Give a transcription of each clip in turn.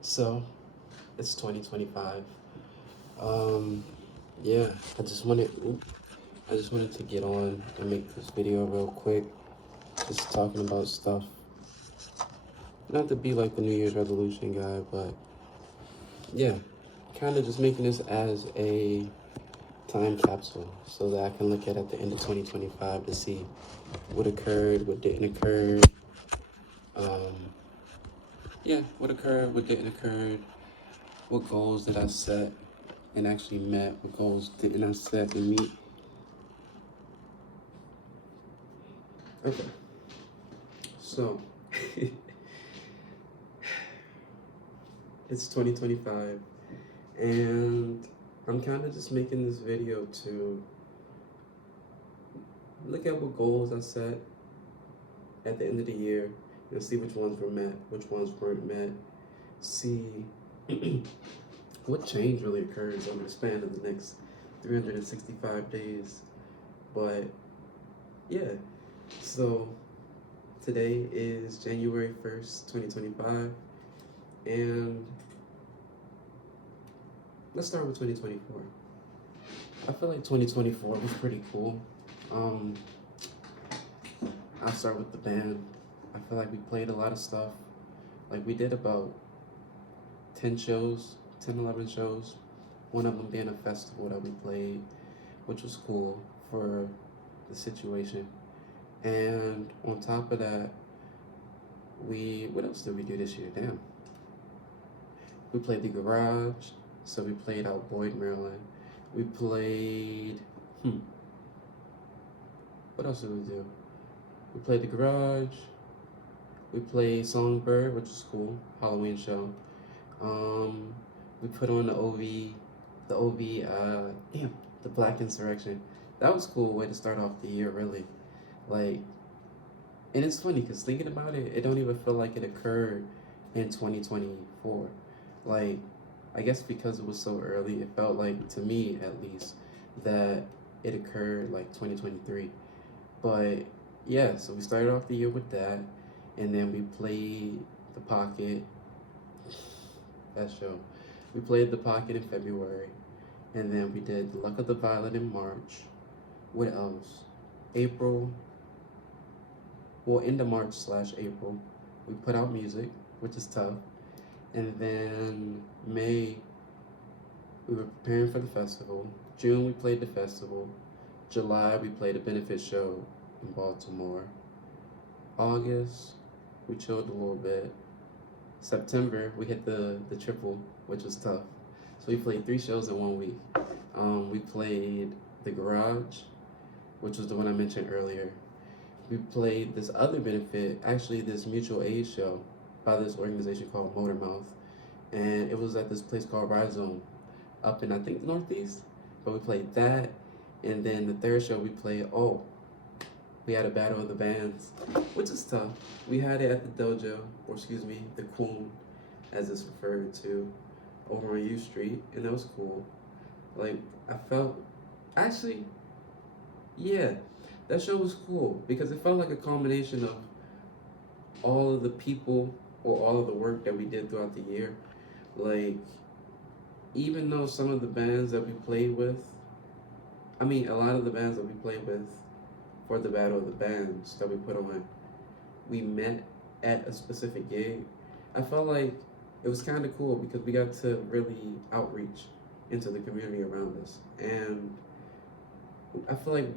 So, it's 2025. Um, yeah, I just wanted, I just wanted to get on and make this video real quick, just talking about stuff. Not to be like the New Year's resolution guy, but yeah, kind of just making this as a time capsule so that I can look at the end of 2025 to see what occurred, what didn't occur. Um, yeah, what occurred, what didn't occur, what goals did I set and actually met, what goals didn't I set and meet. Okay, so it's 2025 and I'm kind of just making this video to look at what goals I set at the end of the year and see which ones were met, which ones weren't met, see what change really occurs over the span of the next 365 days. But yeah, so today is January 1st, 2025, and let's start with 2024. I feel like 2024 was pretty cool. Um, I'll start with the band. I feel like we played a lot of stuff. Like we did about 10 shows, 10, 11 shows. One of them being a festival that we played, which was cool for the situation. And on top of that, what else did we do this year? Damn. We played the garage, so we played out Boyd, Maryland. We played, what else did we do? We played the garage. We played Songbird, which was cool, Halloween show. We put on the the Black Insurrection. That was a cool way to start off the year, really. Like, and it's funny because thinking about it, it don't even feel like it occurred in 2024. Like, I guess because it was so early, it felt like, to me at least, that it occurred like 2023. But yeah, so we started off the year with that, and then we played The Pocket. That show. We played The Pocket in February, and then we did The Luck of the Violet in March. What else? April, well, end of March/April, we put out music, which is tough. And then May, we were preparing for the festival. June, we played the festival. July, we played a benefit show in Baltimore. August, we chilled a little bit. September, we hit the triple, which was tough. So we played 3 shows in 1 week. We played The Garage, which was the one I mentioned earlier. We played this other benefit, actually this mutual aid show by this organization called Motormouth. And it was at this place called Rhizome up in, I think, the Northeast. But we played that. And then the third show we played, we had a battle of the bands, which is tough. We had it at the dojo, or excuse me, the Queen, as it's referred to, over on U Street, and that was cool. Like, I felt, actually, yeah, that show was cool because it felt like a combination of all of the people or all of the work that we did throughout the year. Like, even though some of the bands that we played with, a lot of the bands that we played with for the Battle of the Bands that we put on, we met at a specific gig. I felt like it was kind of cool because we got to really outreach into the community around us. And I feel like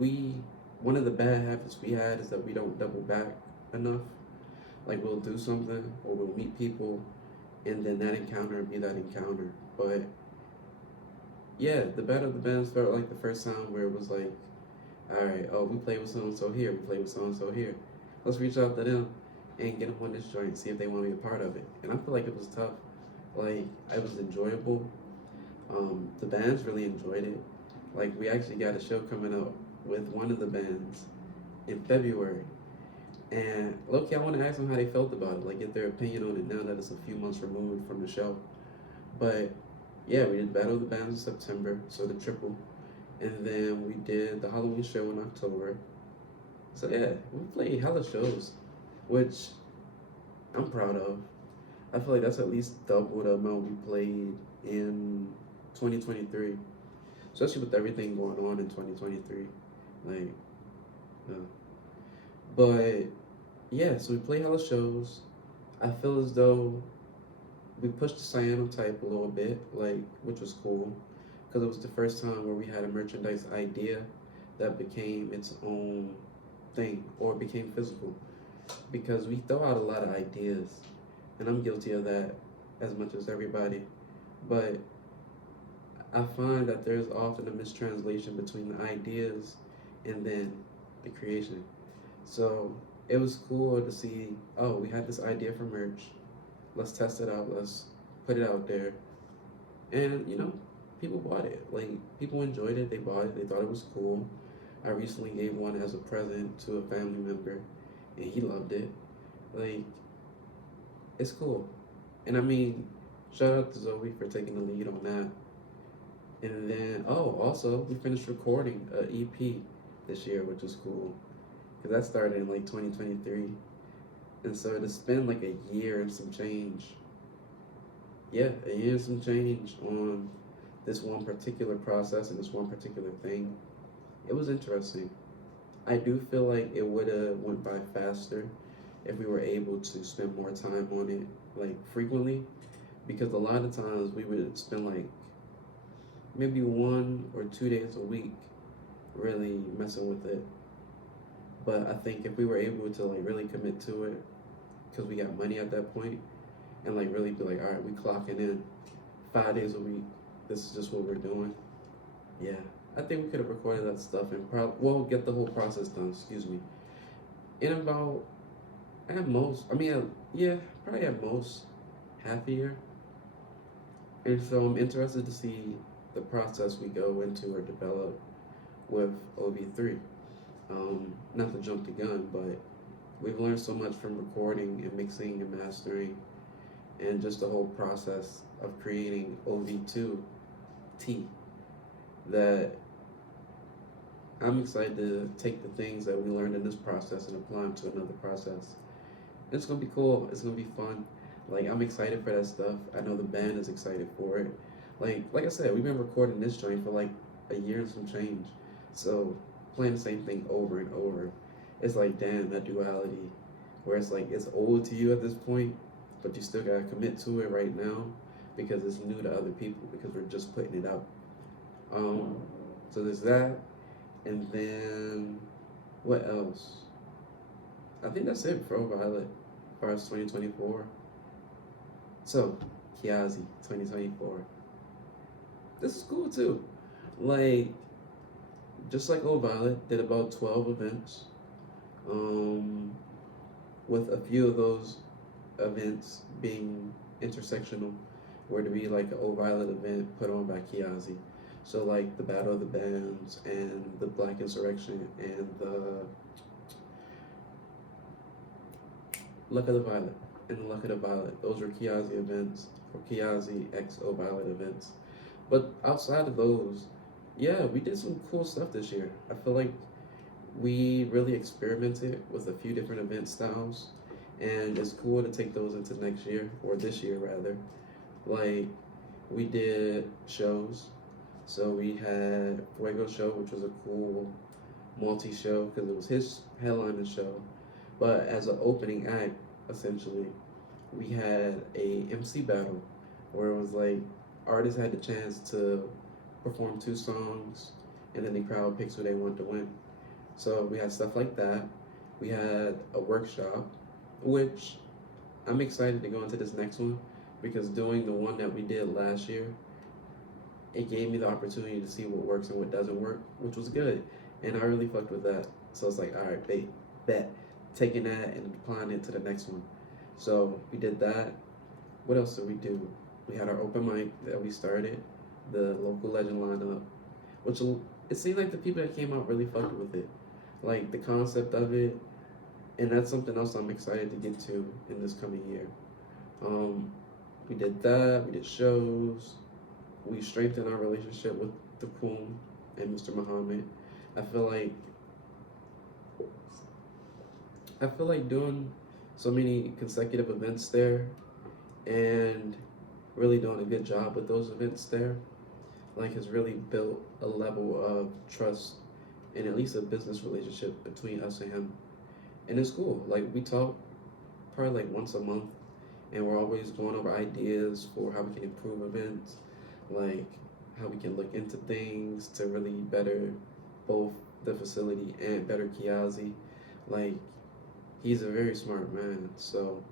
one of the bad habits we had is that we don't double back enough. Like, we'll do something or we'll meet people and then that encounter be that encounter. But yeah, the Battle of the Bands felt like the first time where it was like, all right, we played with so and so here, we played with so and so here. Let's reach out to them and get them on this joint, see if they want to be a part of it. And I feel like it was tough. Like, it was enjoyable. The bands really enjoyed it. Like, we actually got a show coming up with one of the bands in February. And low-key, I want to ask them how they felt about it, like get their opinion on it now that it's a few months removed from the show. But yeah, we did Battle of the Bands in September, so the triple. And then we did the Halloween show in October. So yeah, we played hella shows, which I'm proud of. I feel like that's at least double the amount we played in 2023, especially with everything going on in 2023. Like, uh, but yeah, so we play hella shows. I feel as though we pushed the cyanotype a little bit, like, which was cool, because it was the first time where we had a merchandise idea that became its own thing or became physical. Because we throw out a lot of ideas, and I'm guilty of that as much as everybody. But I find that there's often a mistranslation between the ideas and then the creation. So it was cool to see, oh, we had this idea for merch. Let's test it out. Let's put it out there. And, people bought it. Like, people enjoyed it. They bought it. They thought it was cool. I recently gave one as a present to a family member, and he loved it. Like, it's cool. And I mean, shout out to Zoe for taking the lead on that. And then, oh, also, we finished recording a EP this year, which was cool. Because that started in like 2023. And so to spend like a year and some change, yeah, a year and some change on this one particular process and this one particular thing, it was interesting. I do feel like it would have went by faster if we were able to spend more time on it, like frequently, because a lot of times we would spend like maybe 1 or 2 days a week really messing with it. But I think if we were able to like really commit to it, because we got money at that point, and like really be like, all right, we clocking in 5 days a week. This is just what we're doing. Yeah, I think we could have recorded that stuff and get the whole process done. Excuse me. In about at most, I mean, yeah, probably at most half a year. And so I'm interested to see the process we go into or develop with OV3. Not to jump the gun, but we've learned so much from recording and mixing and mastering and just the whole process of creating OV2T that I'm excited to take the things that we learned in this process and apply them to another process. It's gonna be cool. It's gonna be fun. Like, I'm excited for that stuff. I know the band is excited for it. Like I said, we've been recording this joint for like a year and some change. So playing the same thing over and over, it's like, damn, that duality, where it's like it's old to you at this point, but you still gotta commit to it right now because it's new to other people because we're just putting it out. Um, so there's that, and then what else? I think that's it for Violet as far as 2024. So, Kiazi 2024. This is cool too. Like, just like Old Violet, did about 12 events. With a few of those events being intersectional, where to be like an Old Violet event put on by Kiazi. So like the Battle of the Bands and the Black Insurrection and the Luck of the Violet and the Luck of the Violet. Those were Kiazi events or Kiazi X O Violet events. But outside of those, yeah, we did some cool stuff this year. I feel like we really experimented with a few different event styles, and it's cool to take those into next year or this year rather. Like, we did shows. So we had Fuego show, which was a cool multi-show because it was his headlining show. But as an opening act, essentially, we had a MC battle where it was like artists had the chance to perform 2 songs, and then the crowd picks who they want to win. So we had stuff like that. We had a workshop, which I'm excited to go into this next one because doing the one that we did last year, it gave me the opportunity to see what works and what doesn't work, which was good. And I really fucked with that. So it's like, all right, bet, taking that and applying it to the next one. So we did that. What else did we do? We had our open mic that we started, the local legend lineup, which it seemed like the people that came out really fucked with it. Like the concept of it, and that's something else I'm excited to get to in this coming year. We did that, we did shows, we strengthened our relationship with the Poom and Mr. Muhammad. I feel like doing so many consecutive events there, and really doing a good job with those events there. Like, has really built a level of trust and at least a business relationship between us and him. And it's cool. Like, we talk probably like once a month, and we're always going over ideas for how we can improve events, like how we can look into things to really better both the facility and better Kiazi. Like, he's a very smart man, so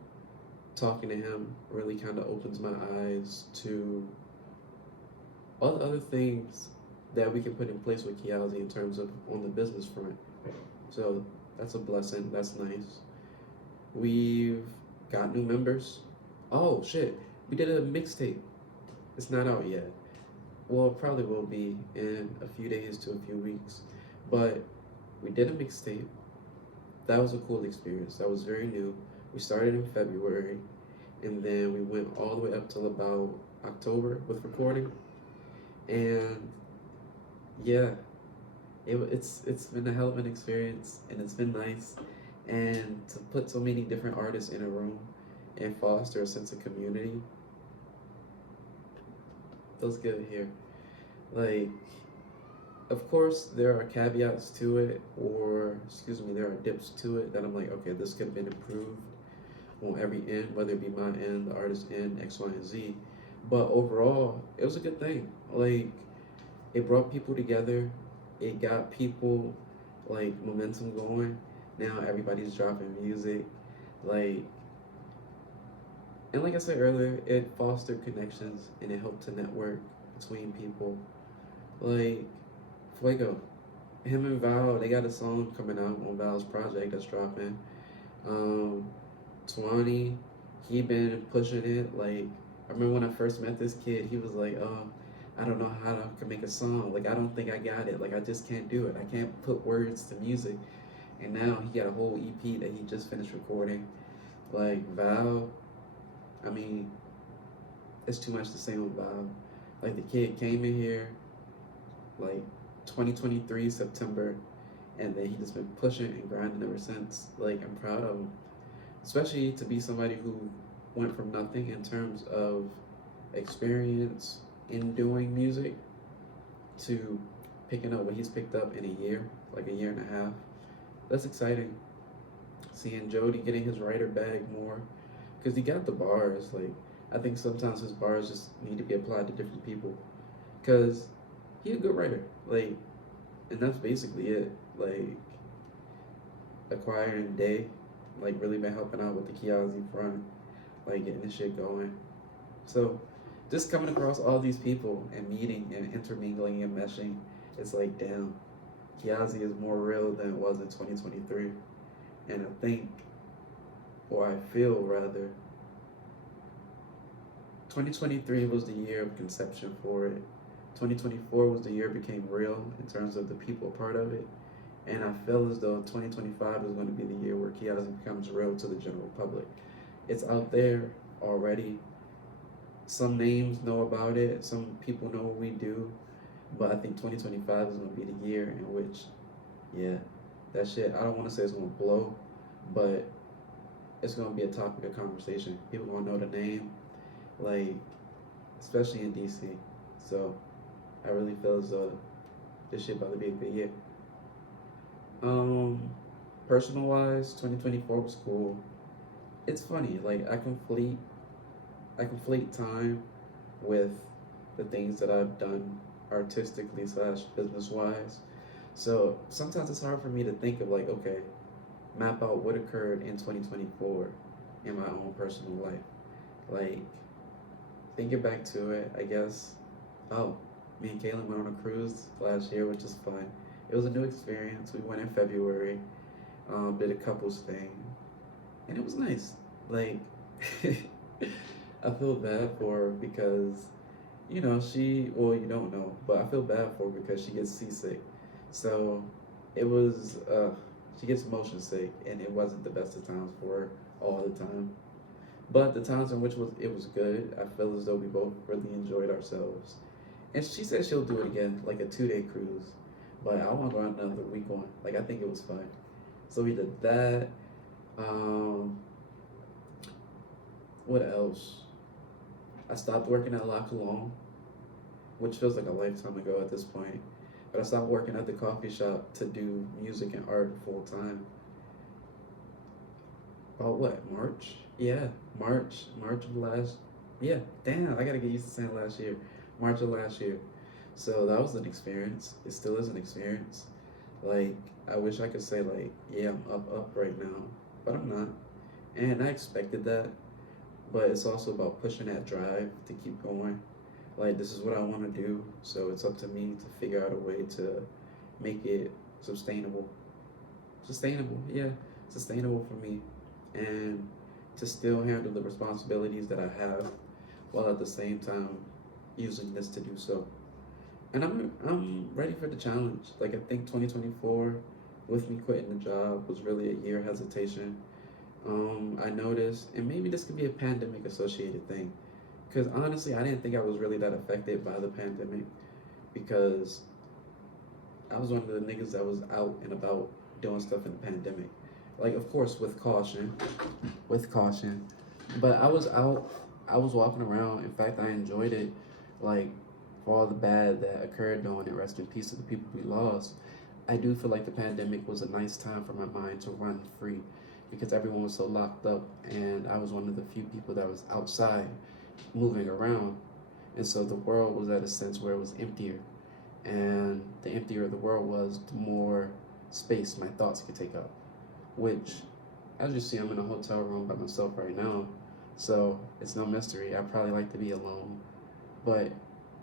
talking to him really kind of opens my eyes to all the other things that we can put in place with Kiazi in terms of on the business front. So that's a blessing. That's nice. We've got new members. Oh shit, we did a mixtape. It's not out yet. Well, it probably will be in a few days to a few weeks. But we did a mixtape. That was a cool experience. That was very new. We started in February, and then we went all the way up till about October with recording. And yeah, it's been a hell of an experience, and it's been nice. And to put so many different artists in a room and foster a sense of community feels good here. Like, of course, there are caveats to it, or excuse me, there are dips to it that I'm like, okay, this could have been improved on every end, whether it be my end, the artist end, X, Y, and Z. But overall, it was a good thing. Like, it brought people together. It got people like momentum going. Now everybody's dropping music. Like, and like I said earlier, it fostered connections and it helped to network between people. Like, Fuego, him and Val, they got a song coming out on Val's project that's dropping. Um, Twani, he been pushing it. Like, I remember when I first met this kid, he was like, "Oh, I don't know how I can make a song. Like, I don't think I got it. Like, I just can't do it. I can't put words to music." And now he got a whole EP that he just finished recording. Like, Val, I mean, it's too much to say on Val. Like, the kid came in here like 2023 September, and then he just been pushing and grinding ever since. Like, I'm proud of him, especially to be somebody who went from nothing in terms of experience in doing music to picking up what he's picked up in a year, like a year and a half. That's exciting. Seeing Jody getting his writer bag more, because he got the bars. Like, I think sometimes his bars just need to be applied to different people, because he's a good writer. Like, and that's basically it. Like, acquiring Day, like, really been helping out with the Kiazi front, like getting this shit going. So just coming across all these people and meeting and intermingling and meshing, it's like, damn, Kiazi is more real than it was in 2023. And I think, or I feel rather, 2023 was the year of conception for it. 2024 was the year it became real in terms of the people part of it. And I feel as though 2025 is going to be the year where Kiazi becomes real to the general public. It's out there already. Some names know about it, some people know what we do, but I think 2025 is going to be the year in which, yeah, that shit, I don't want to say it's going to blow, but it's going to be a topic of conversation. People going to know the name, like, especially in DC. So I really feel as though this shit about to be a good year. Personal wise, 2024 was cool. It's funny, like, I conflate time with the things that I've done artistically slash business wise. So sometimes it's hard for me to think of, like, okay, map out what occurred in 2024 in my own personal life. Like, thinking back to it, I guess, oh, me and Kaylin went on a cruise last year, which is fun. It was a new experience. We went in February, did a couples thing, and it was nice. Like, I feel bad for her because, well, you don't know, but I feel bad for her because she gets seasick. So it was, she gets motion sick, and it wasn't the best of times for her all the time. But the times in which it was good, I feel as though we both really enjoyed ourselves. And she said she'll do it again, like a 2-day cruise. But I want to go on another week on. Like, I think it was fun. So we did that. Um, what else? I stopped working at La Cologne, which feels like a lifetime ago at this point. But I stopped working at the coffee shop to do music and art full time. About what, March? Yeah, March of last. Yeah, damn, I gotta get used to saying last year. March of last year. So that was an experience. It still is an experience. Like, I wish I could say, like, yeah, I'm up right now, but I'm not. And I expected that, but it's also about pushing that drive to keep going. Like, this is what I want to do, so it's up to me to figure out a way to make it sustainable. Sustainable, yeah, sustainable for me, and to still handle the responsibilities that I have while at the same time using this to do so. And I'm ready for the challenge. Like, I think 2024, with me quitting the job, was really a year of hesitation. I noticed, and maybe this could be a pandemic associated thing, because honestly, I didn't think I was really that affected by the pandemic because I was one of the niggas that was out and about doing stuff in the pandemic. Like, of course, with caution. But I was out, I was walking around. In fact, I enjoyed it. Like, for all the bad that occurred during it, rest in peace to the people we lost. I do feel like the pandemic was a nice time for my mind to run free because everyone was so locked up, and I was one of the few people that was outside moving around. And so the world was at a sense where it was emptier. And the emptier the world was, the more space my thoughts could take up. Which, as you see, I'm in a hotel room by myself right now. So it's no mystery. I probably like to be alone. But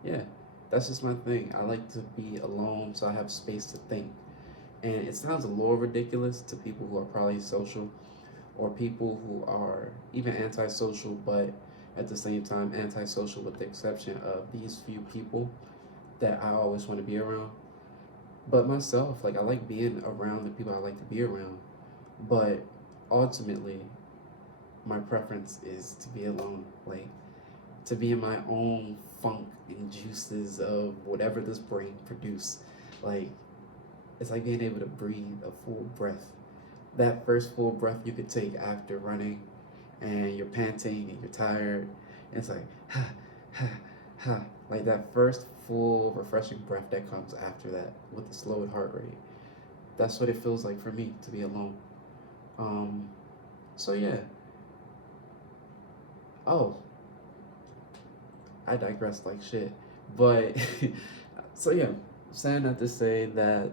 yeah, that's just my thing. I like to be alone so I have space to think. And it sounds a little ridiculous to people who are probably social or people who are even antisocial, but at the same time antisocial with the exception of these few people that I always want to be around. But myself, like I like being around the people I like to be around. But ultimately, my preference is to be alone. Like to be in my own funk and juices of whatever this brain produce. Like it's like being able to breathe a full breath. That first full breath you could take after running and you're panting and you're tired. And it's like, ha, ha, ha. Like that first full refreshing breath that comes after that with the slowed heart rate. That's what it feels like for me to be alone. Um, so yeah. Oh, I digress like shit. But so yeah, saying that to say that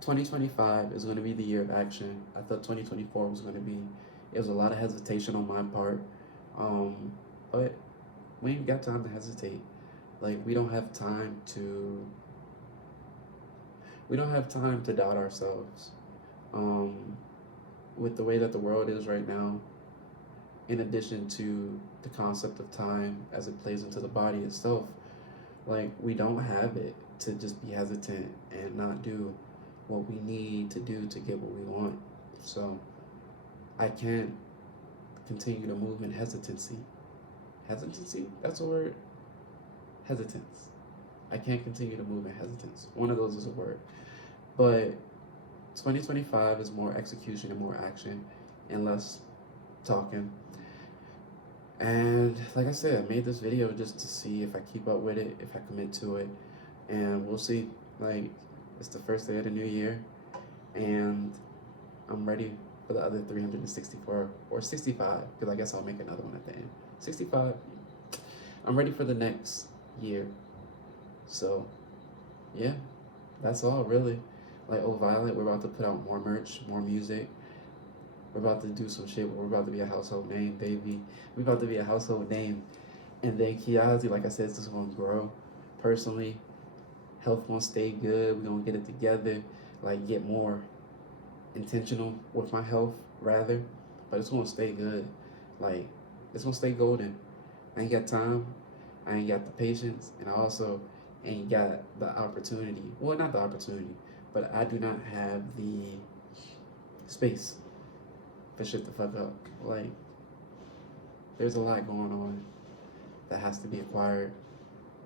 2025 is going to be the year of action. I thought 2024 was going to be. It was a lot of hesitation on my part, um, but we ain't got time to hesitate. Like we don't have time to doubt ourselves. Um, with the way that the world is right now, in addition to the concept of time as it plays into the body itself, like we don't have it to just be hesitant and not do what we need to do to get what we want. So I can't continue to move in hesitancy. Hesitancy? That's a word? Hesitance. I can't continue to move in hesitance. One of those is a word. But 2025 is more execution and more action and less talking. And like I said, I made this video just to see if I keep up with it, if I commit to it, and we'll see. Like, it's the first day of the new year, and I'm ready for the other 364 or 65, because I guess I'll make another one at the end. 65. I'm ready for the next year. So, yeah, that's all really. Like, oh, Violet, we're about to put out more merch, more music. We're about to do some shit where we're about to be a household name, baby. We're about to be a household name. And then Kiazi, like I said, it's just gonna grow. Personally, health gonna stay good. We're gonna get it together. Like get more intentional with my health rather. But it's gonna stay good. Like it's gonna stay golden. I ain't got time. I ain't got the patience. And I also ain't got the opportunity. Well, not the opportunity, but I do not have the space for shit to fuck up. Like, there's a lot going on that has to be acquired,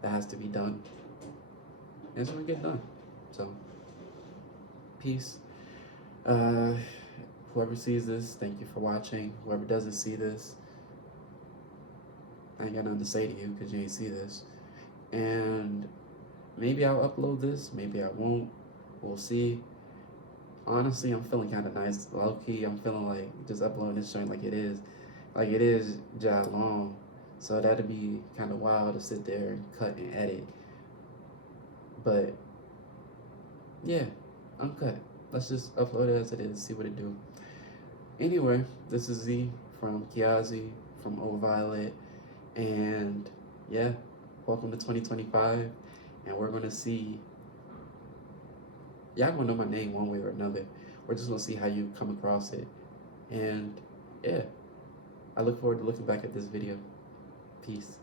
that has to be done. And it's gonna get done. So, peace. Uh, whoever sees this, thank you for watching. Whoever doesn't see this, I ain't got nothing to say to you because you ain't see this. And maybe I'll upload this, maybe I won't. We'll see. Honestly, I'm feeling kind of nice, low key. I'm feeling like just uploading this joint like it is jot long. So that'd be kind of wild to sit there and cut and edit. But yeah, I'm cut. Let's just upload it as it is, see what it do. Anyway, this is Z from Kiazi from O Violet, and yeah, welcome to 2025, and we're gonna see. Y'all gonna know my name one way or another. We're just gonna see how you come across it, and yeah, I look forward to looking back at this video. Peace.